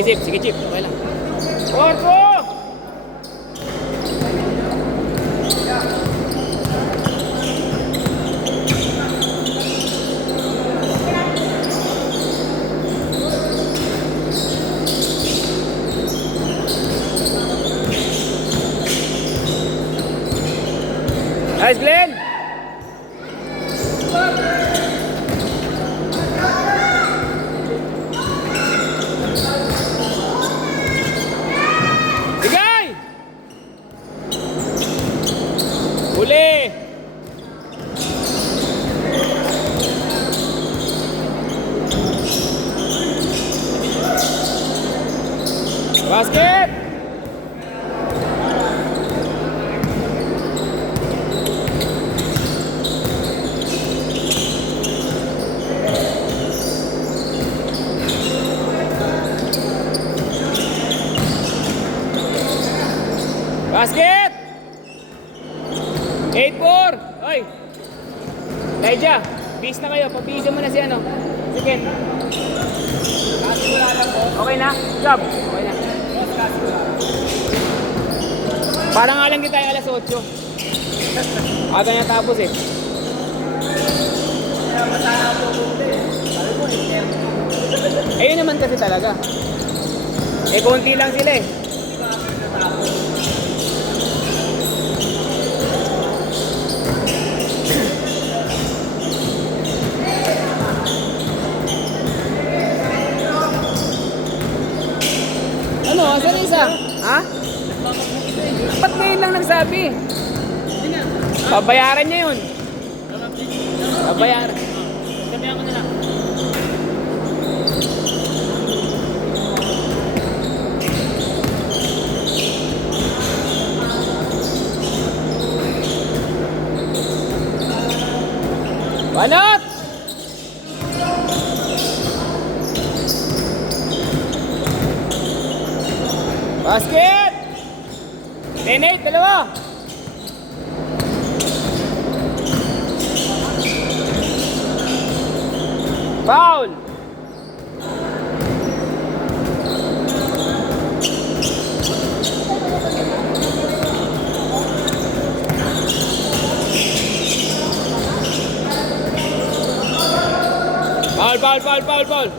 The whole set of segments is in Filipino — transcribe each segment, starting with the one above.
Sige, Chip. Sige, Chip. Okay lang. Orko! Nice, Glenn! Bigay! Huli! Basket! Basket! 8-4! Oy! Elijah, bis na kayo. Pag-bisan mo na si ano. Sige. Kasi wala lang po. Okay na? Job. Okay na. Parang nga lang kita yung alas 8. Aga na tapos eh. Ayun naman kasi talaga. Eh, konti lang sila eh. Ano? Asan isa? Ha? Ba't ngayon lang nagsabi? Pabayaran niya yun. Pabayaran. Sabihan ko na lang. Balot! Basket! 10-8, dalawa! Foul! Foul!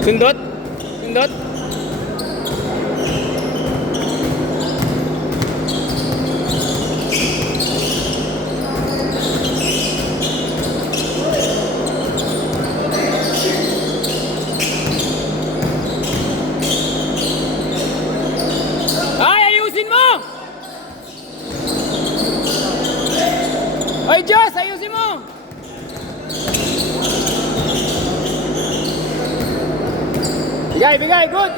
Sundot? Sundot? Ay, ayusin mo! Ay, Diyos, ayusin mo! Bigay, good!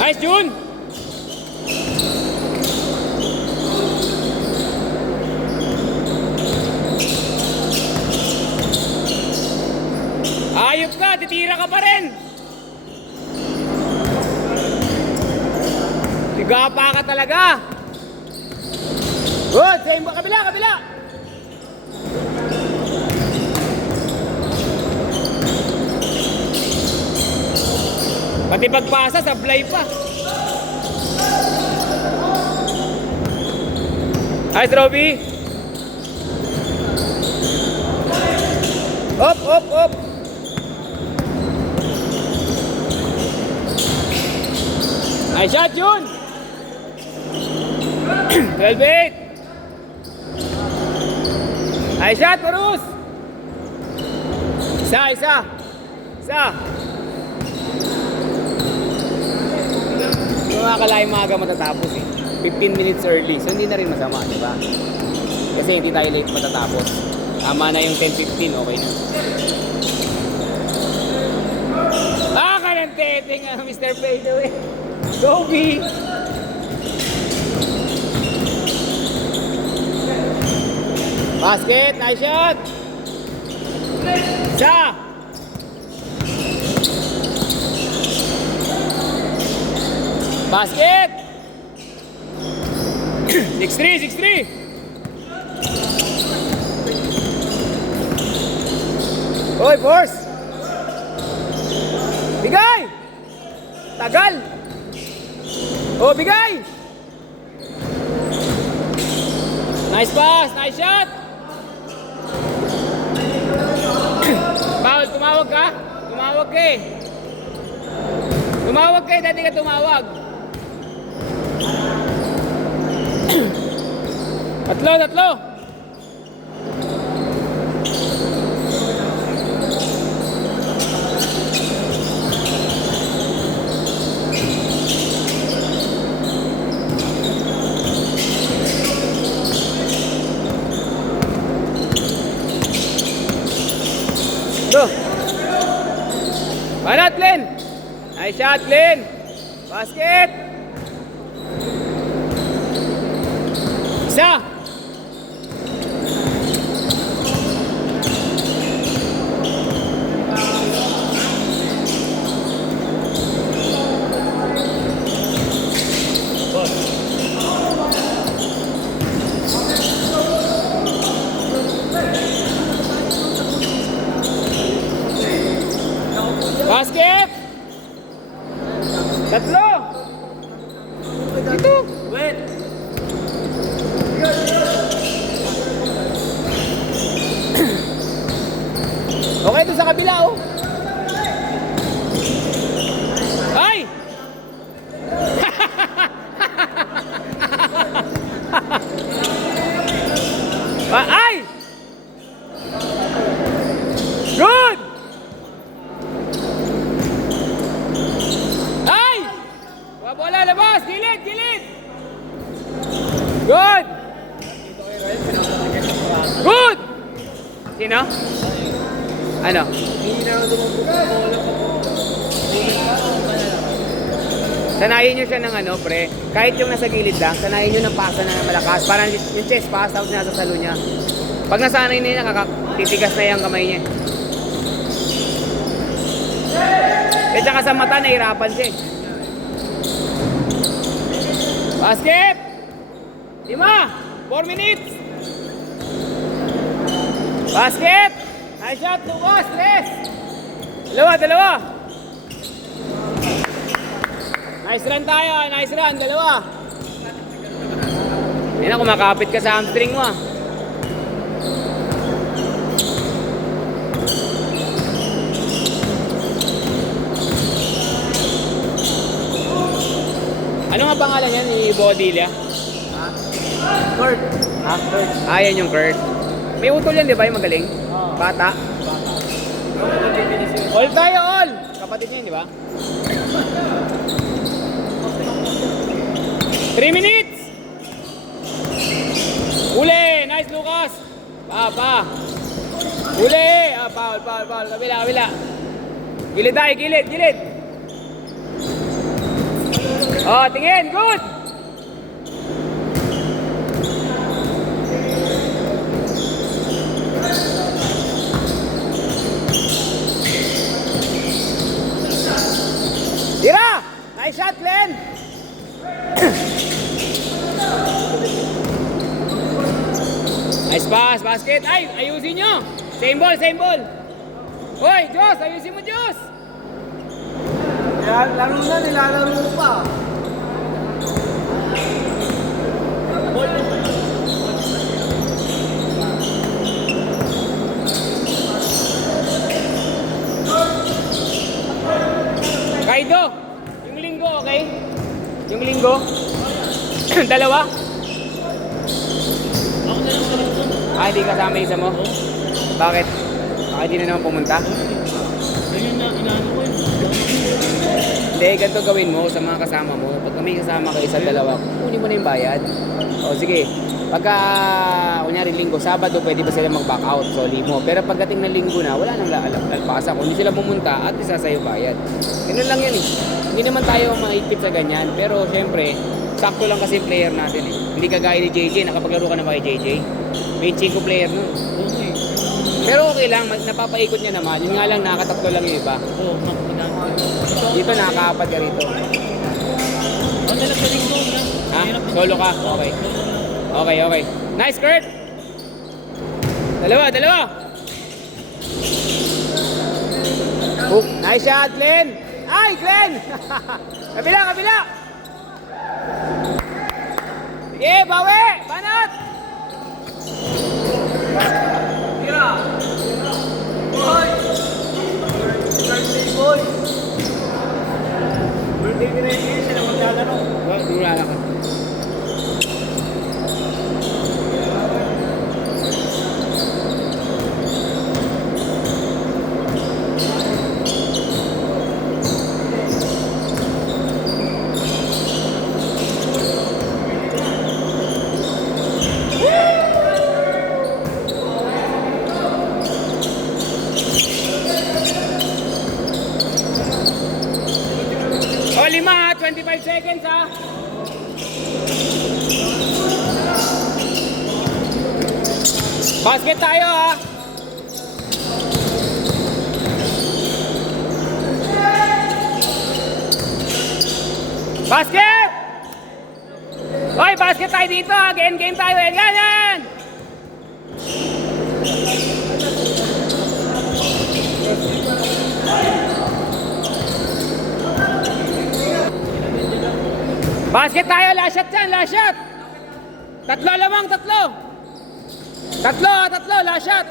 Nice, June! Ayop ka, titira ka pa rin! Sigapa ka talaga! Good! Same ba? Kabila! Pati pagpasa, sablay pa. Nice, Robbie! Up! Nice shot, Jun! 12-8! Nice shot, Marus! Isa! Kumakalain maaga matatapos eh. 15 minutes early, so hindi na rin masama, di ba? Kasi hindi tayo late matatapos. Tama na yung 10:15, okay na. Ka ng teteng, Mr. Fadeaway. Go, B! Basket, nice shot! Isa! Basket! 6-3, 6-3. Hoy, force. Bigay. Tagal. Oh, bigay. Nice pass, nice shot. Foul, tumawag ka? Tumawag ka eh. Tumawag ka eh, dati ka tumawag. Tatlo, tatlo. Go. Banat, Len. Nice shot, Len. Basket. Isa. Basket! Tatlo! Ito! Wait! Okay, ito sa kabila, oh! Ay! Ay! Good! Bola labas! Gilid! Gilid! Good! Good! Sino? Ano? Sanayin nyo siya ng ano, pre. Kahit yung nasa gilid lang, sanayin nyo ng pasa na malakas. Parang yung chest pass out niya sa salo niya. Pag nasanay na yun, titigas na yung kamay niya. At saka sa mata, nahirapan siya. Basket! 5! 4 minutes! Basket! Nice shot, Lucas! 3! Dalawa! Nice run tayo! Nice run! Dalawa! Yan na, kumakapit ka sa hamstring mo. Ano nga pangalan yan ni Bodilla? Ha? Kurt. Ha? Kurt. Ah, yan yung Kurt. May utol yan, di ba? Yung magaling? Oo. Bata. All tayo, all! Kapatid niya, di ba? 3 minutes! Uli! Nice, Lucas! Pa! Uli! Ah, foul. Kabila. Gilid tayo, gilid! Oh, tingin! Good! Tira! Nice shot, Len! Nice pass, basket! Ay, ayusin nyo! Same ball! Hoy, Diyos! Ayusin mo, Diyos! Laro na, nilalaro pa. Kaido! Yung linggo, okay? Yung linggo? Dalawa? Ah, hindi kasama isa mo? Bakit? Baka hindi na naman pumunta? Ganyan na, inaano ko yun. Hindi, ganito gawin mo sa mga kasama mo. Pag may kasama ka isa, dalawa, kunin mo na yung bayad. O sige, pagka, kunyari linggo, Sabado, pwede ba sila mag-back out? So, limo. Pero pagdating ng linggo na, wala nang lalpasa. Kung hindi sila pumunta, at isa sa'yo bayad. Ganun lang yan eh. Hindi naman tayo maitip sa ganyan. Pero, syempre, sakto lang kasi yung player natin eh. Hindi kagaya ni JJ, nakapaglaro ka na ba kay JJ? May 5 player nun. Okay. Pero okay lang, napapaikot niya naman. Yun nga lang, nakatatlo lang yung iba. Oo, inaano. Dito nakakaapat ka rito. Ang talaga linggo na. Ha? Solo ka? Okay. Okay, okay. Nice, Kurt. Dalawa. Hook. Nice shot, Glenn. Ay, Glenn! Kabila. Sige, bawi! Banat! Boy! Birthday ni Rene, sila maglalaro. Wala ka. O, 5 ha, 25 seconds ha. Basket tayo ha. Basket! Oy, basket tayo dito ha. End game tayo. Yan! Basket tayo, last shot dyan, last shot. Tatlo, last shot.